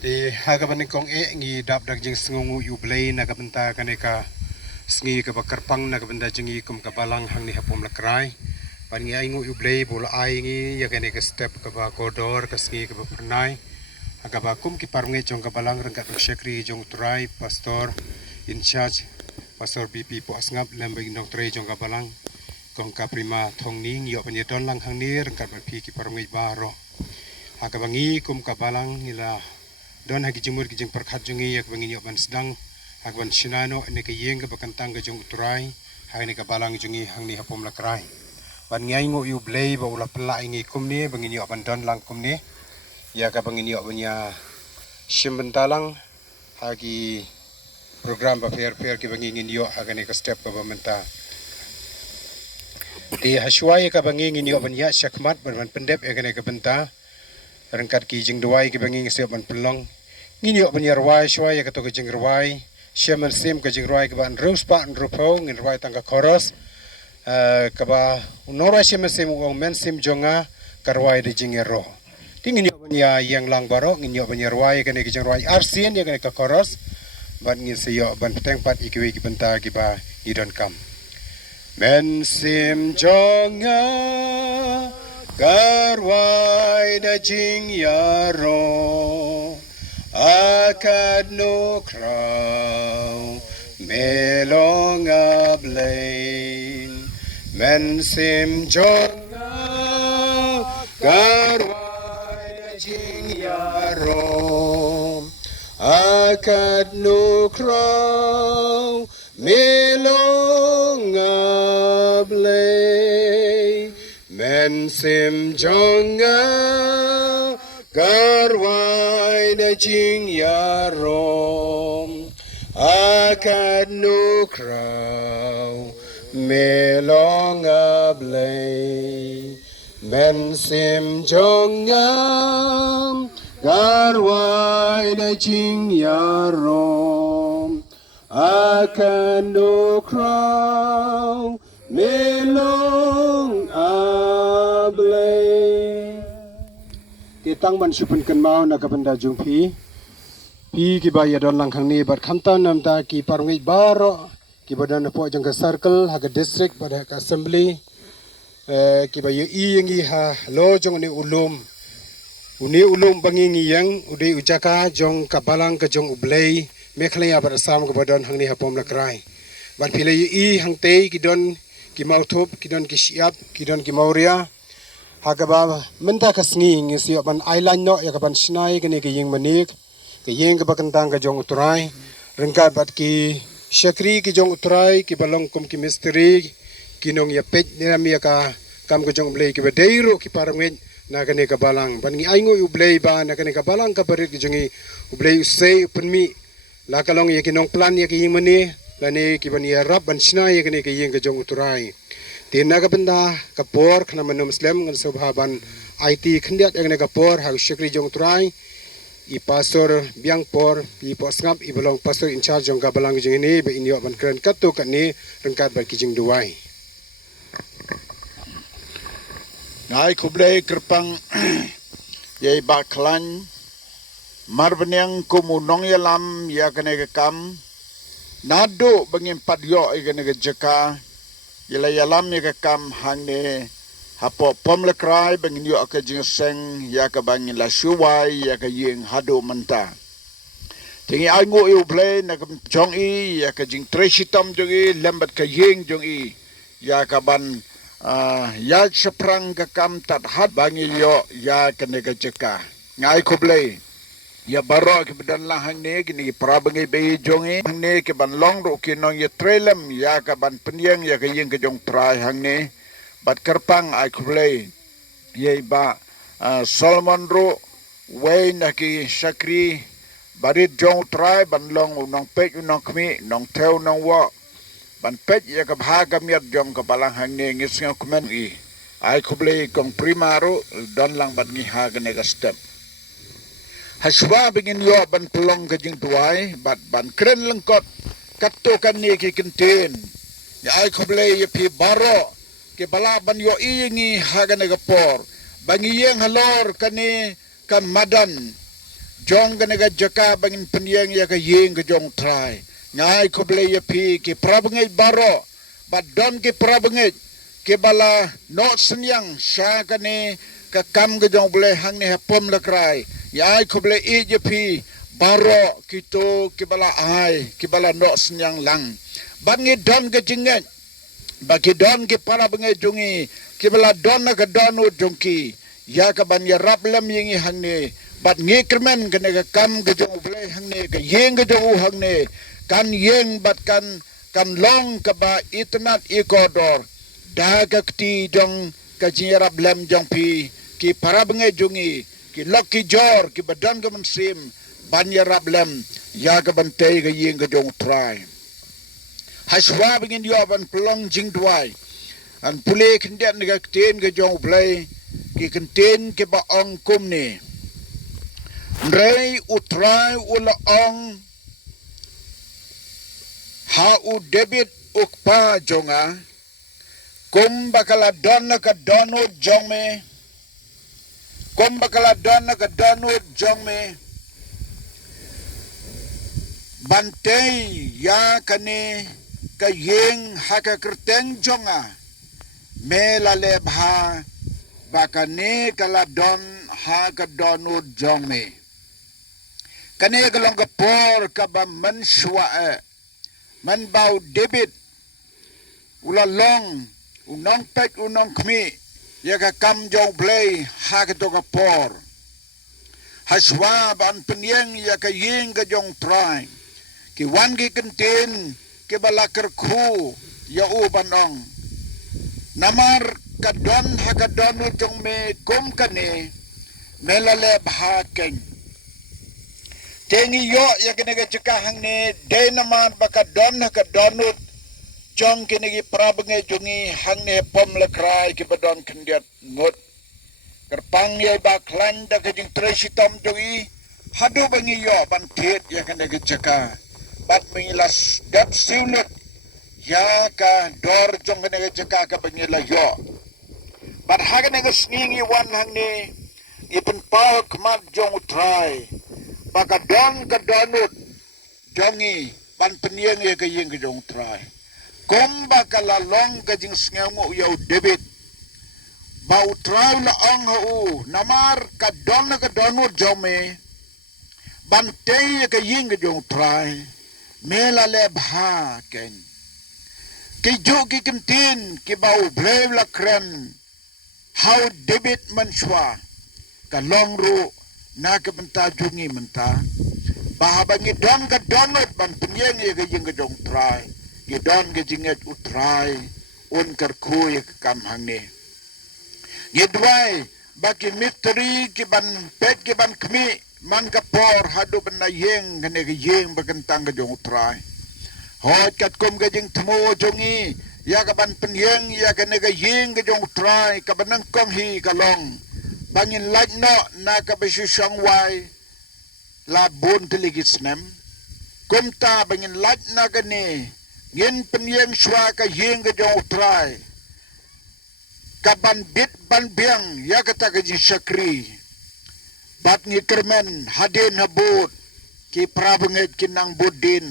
Di hagaban kong ngi dap dag jing sengungu yublay nagabenta kaneka sngi ka bakarpang nagabenta jingi kum kabalang hang ni hapom lakrai pan ngi aingu yublay bola ai ngi ya kaneka step ka ba kodor ka sngi ka ba pernai hagaba kum ki parungi jong kabalang rengkat sekri jong turai pastor in charge pastor BP po asngap lembing dong turai jong kabalang kong kaprima thong ning yo panyedon lang hang ni rengkat ba pi ki parungi baro hagabangi kum kabalang nila don hagi jemur ki jeng perkhat jungi yak bangi ban sedang hagban sinano ne ke yeng ke bakantang ke jung uturai hang ne ka balang jungi hang ni hapom lakrai ban ngai ngo yu blei ba ula pela ingi kumni bangi ni ban don lang kumni ya ka bangi ni banya simbentalang hagi program ba fair ki bangi ngin yo haga ne ka step ba menta di haswai ka bangi ngin yo banya syakmat ban pendep ya ne ka benta rengkat ki jing duai ki bangi ngesiap ban pelong ngini ok banyar wai shwai ka to ki jing ruai shaman sim ka jing ruai ka ban rus pa an rupo ngin ruai tangka koros ka ba unora shaman sim ong men sim jonga ka ruai de jing ero ngini ok banya yang lang baro ngini ok banyar wai ka ne ki jing ruai arsian ya ka koros ban ngin siyo ban peteng pat ikiwi ki benta ki ba idon kam men sim jonga karwai da jing yaro akad no crow melong ablain men sim jonga karwai da jing yaro akad no crow melong ablain men sim jonga karwai na jing yarom akad no crow melong ablay men sim jonga karwai na jing yarom akad no crow melong ablay titang man supun kan mau na kabanda jung pi ki ba ya don lang khang ni bat khamta nam ta ki parungi baro ki badan po jang ka circle ha ka district pada ka assembly ki ba yu i ngi ha lo jong ni ulum bangi ngi yang udai ujaka jong ka balang ka jong ublei mekhlaya bar sam ka badan hang ni ha pom la krai bat pile yu i hang te ki don ki mau thup ki don ki siap ki don ki mauria hagaba menta kasngi ngisi ban island no ya kaban snai kene ke yeng manik ke yeng ke bakantang ke jong uturai rengkat bat ki syakri ki jong uturai ki balong kum ki misteri ki nong ya pet ne mi ka kam ke jong blei ki bedeiro ki parangit na kene ka balang ban ngi aingo u blei ba na kene ka balang ka berit ki jongi u blei sei penmi la kalong ya ki nong plan ya ki yeng mani la ne ki ban ya rab ban snai kene ke yeng ke jong uturai Tina ka benda kapor kana manu muslim ngan subhaban IT khendiat yang kapor ha syukri jong trai I pastor biang por I posngap I belong pastor in charge jong ka balang jing ini be inyo ban kren katu kan ni rengkat ba kijing duai ngai kublai kerpang yai baklan marbenyang kumunong yalam ya kene kam nado bangin padyo I kene jeka Yala yalam ya ka kam hang ne hapo pom le krai bangin yo ka jing seng ya ka bangin la shuwai ya ka yeng hado menta tingi ango yo play na kam jong I ya ka jing treshitam jong I lembat ka yeng jong I ya ka ban ya seprang ka kam tat hat bangin yo ya ka ne ka jeka ngai ko play ya baro ke badan lah hang ne kini prabangai be jongi hang ne ke ban long ro ke nong ya trelem ya ka ban penyang ya ke yeng ke jong trai hang ne bat kerpang ai kulei ye ba Solomon ro we na ki sakri barit jong trai ban long unong pet unong kmi nong teu nong wa ban pet ya ka bhaga miat jong ka balang hang ne ngis ngau kumen I ai kulei kong primaro don lang bat ngi ha ne ka step Haswa bingin yo ban pelong ke jing tuai bat ban kren lengkot kato kan ni ki kenten ya ai khoble ye pi baro ke bala ban yo ingi haga ne gapor bangi yeng halor kani kan madan jong kena jaka bangin penyeng ya ka yeng ke jong try ngai ko ble ya pi ki prabengai baro but don ki prabengai ki bala no senyang sha kane ka kam ke jong ble hang ne pom la krai ya ko ble i ya pi baro kito ki bala ai ki bala no senyang lang bangi don ke jinget bagi don ki para bengai jungi ki bala don na ka donu jongki ya ka ban ya rap lam yingi hang ne bat nge kermen kene ka kam ke jong ble hang ne ka yeng ke jong hang ne kan yeng bat kan long ka ba itnat ikodor da ka kti jong ka jinrap lam jong pi ki para bengai jungi ki lokki jor ki badan ka mensim ban ya rap lam ya ka ban te ka yeng ke jong try haswa bingin yo ban pelong jing duai an pule kendian ga ten ga jong blai ki kenten ke ba ong kum ni rei utrai ula ong ha u debit ukpa jonga kum bakala donna ka dono jong me kum bakala donna ka dono jong me bantei ya kane ka yeng haka kerteng jonga me la lebha bakane kala don ha ka donu jong me kane kalong ka por ka ba man shwa man bau debit ula long unong pek unong kmi ya ka kam jong play ha ka to ka por haswa ban penyeng ya ka yeng ka jong try ki wan ki kenten ke balakar khu ya u banong namar kadon hakadonu jong me kum kane melale bhaken tengi yo ya kene ga cekahang ne de naman bakadon hakadonu jong kene gi prabenge jongi hang ne pom le krai ki badon kendiat ngut kerpang ye baklan da ke jing tresitom jongi hadu bangi yo ban thet ya kene ga cekah bat mengilas dat siulut ya ka dor jong kene jaka ka bengila yo bat hagen nge sningi wan hang ni ipun pau kmat jong try baka don ka donut jongi ban penyeng ye ka yeng ka jong try kom baka la long ka jing sngamu yo debit bau try la ong hu namar ka don ka donut jome ban te ka yeng ka jong try mela le bha ken ki jo ki kentin ki bau brave la kren how debit man shwa ka long ru na ka benta jungi menta bahabangi don ka donut ban penyeng ye ka yeng ka jong try ki don ka jinget utrai un kar khu ye ka kam hang ne ye dwai baki mitri ki ban pet ki ban kmi man ka por hadu ban na yeng kene ka yeng bagantang ka jong try hot kat kum ka jing tmo jongi ya ka ban penyeng ya kene ka yeng ka jong try ka banang kong hi ka long bangin like no na ka besu shang wai la bon teligis nem kum ta bangin like na ka ni ngin penyeng shwa ka yeng ka jong try ka ban bit ban biang ya ka ta ka jing shakri bat ngi kermen hadin habut ki prabenget kinang budin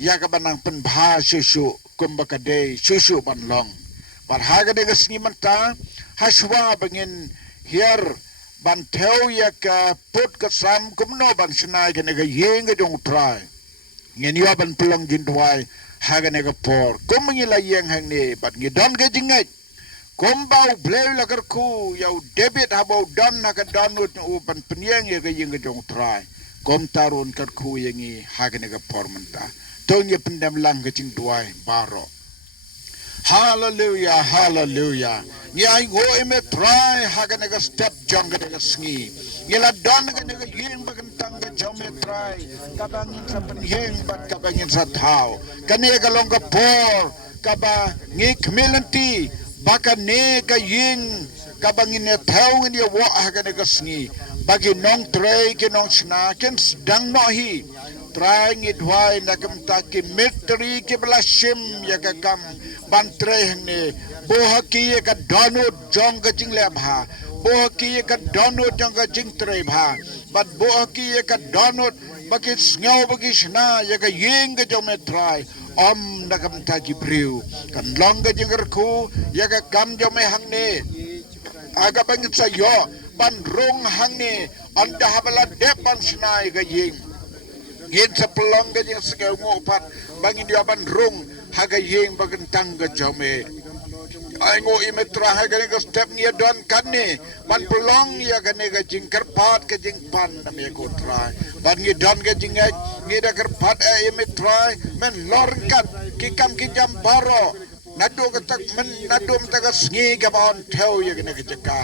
ya ka banang penbha susu kumbakade susu banlong bar haga de gasngi manta haswa bangin hier ban theo ya ka put ka sam kumno ban snai ka nega yeng ga jong try ngin yo ban pelong jindwai haga nega por kumingi la yeng hang ne bat ngi don ga jingai kombau bleu lagar ku yau debit habau don na ka donut u pan penyeng ye ka yeng jong try kom tarun kar ku yengi hagne ga pormenta tong ye pendam lang ga jing duai baro hallelujah hallelujah nyai go ime try hagne ga step jong ga ga sngi yela don ga ga yeng bagan tang ga jong me try kabang sa penyeng bat kabang sa thau kane ga long ga por kaba ngik melanti baka ne ka ying kabangin ne thau ni wa ha ka ne ka sngi bagi nong tray ke nong sna ken dang no hi try ngi dwai na kam ta ki metri ki bla shim ya ka kam ban tray ne bo ha ki ka donu jong ka jing le bha bo ki ka donu jong ka jing tray bha bat bo ki ka donut bagi ngau bagi sna ya ka yeng ka jome try om na kam ta ki briu kan long ka jingger ku ya ka kam jome hang ne aga bang sa yo ban rong hang ne anda habala de ban sna ka yeng yin sa pelong ka jing sngau ngopat bangin dia ban rong haga yeng bagan tangga jome ai ngo imetra haga ne step ngia don kan ne ban pelong ya ga ne ga jingkar pat ka jing pan na me ko try ban ngi don ga jing ngi da kar pat imetra men lor kat ki kam ki jam baro nado ka tak men nado mta ga sngi ga bon theo ya ga ne ga jaka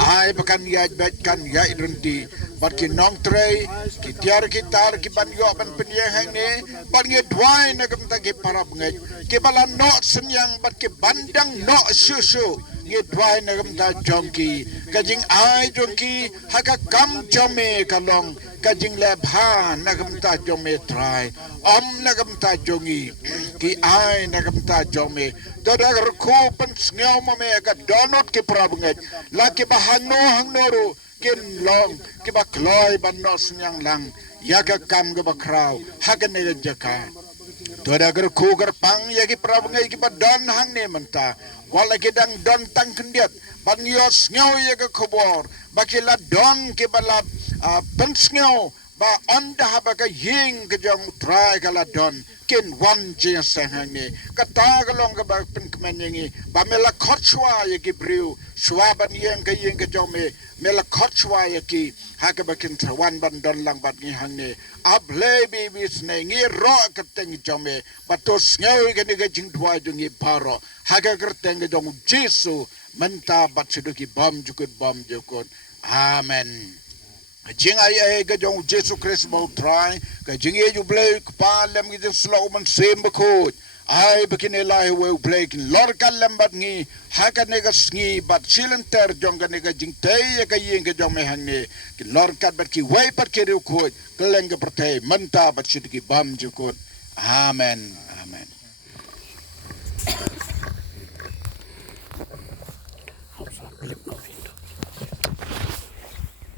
ai bakan ya bet kan ya idunti bat ki nong trei ki tiar ki tar ki ban yo ban penye hangne ban nge dwai na gam ta ki parab nge ki bala no senyang bat ki bandang no susu nge dwai na gam ta jongki kajing ai jongki haka kam jome kalong kajing le bha na gam ta jome trai om na gam ta jongi ki ai na gam ta jome to da ko pan sngew mo me ka donot ki parab nge la ki ba hangno ru kin long ki ba kloi ban no senyang lang ya ka kam ga ba kraw hagan ne jaka to da ko gar pang ya ki parab nge ki ba don hang ne manta wala ki dang don tang kendiat ban yos ngau ya ka khobor bakila don ki bala pan sngew ba onda haba ka ying ka jong try kala don kin wan je sahane kata galong ka ba pen kmenyengi ba mela khotchwa ye ki briu shwa ban yeng ka jong me mela khotchwa ye ki haka ba kin wan ban don lang bat ngi hangne able baby sne ngi ro ka teng jong me ba to sngew ga ni ga jing dwa jong ngi paro haka ka teng jong jesu menta bat sudu ki bam jukut amen jing ai ga jong Jesu Christ mo try ga jing ye ju blay pa lem gi slow man sem ko ai bekine lai we blay lor ka lem bat ngi ha ka ne ga sngi bat silen ter jong ga ne ga jing te ga yeng ga jong me hang ne ki lor ka bat ki we pat ke ru ko kleng ga prate manta bat sit ki bam ju ko amen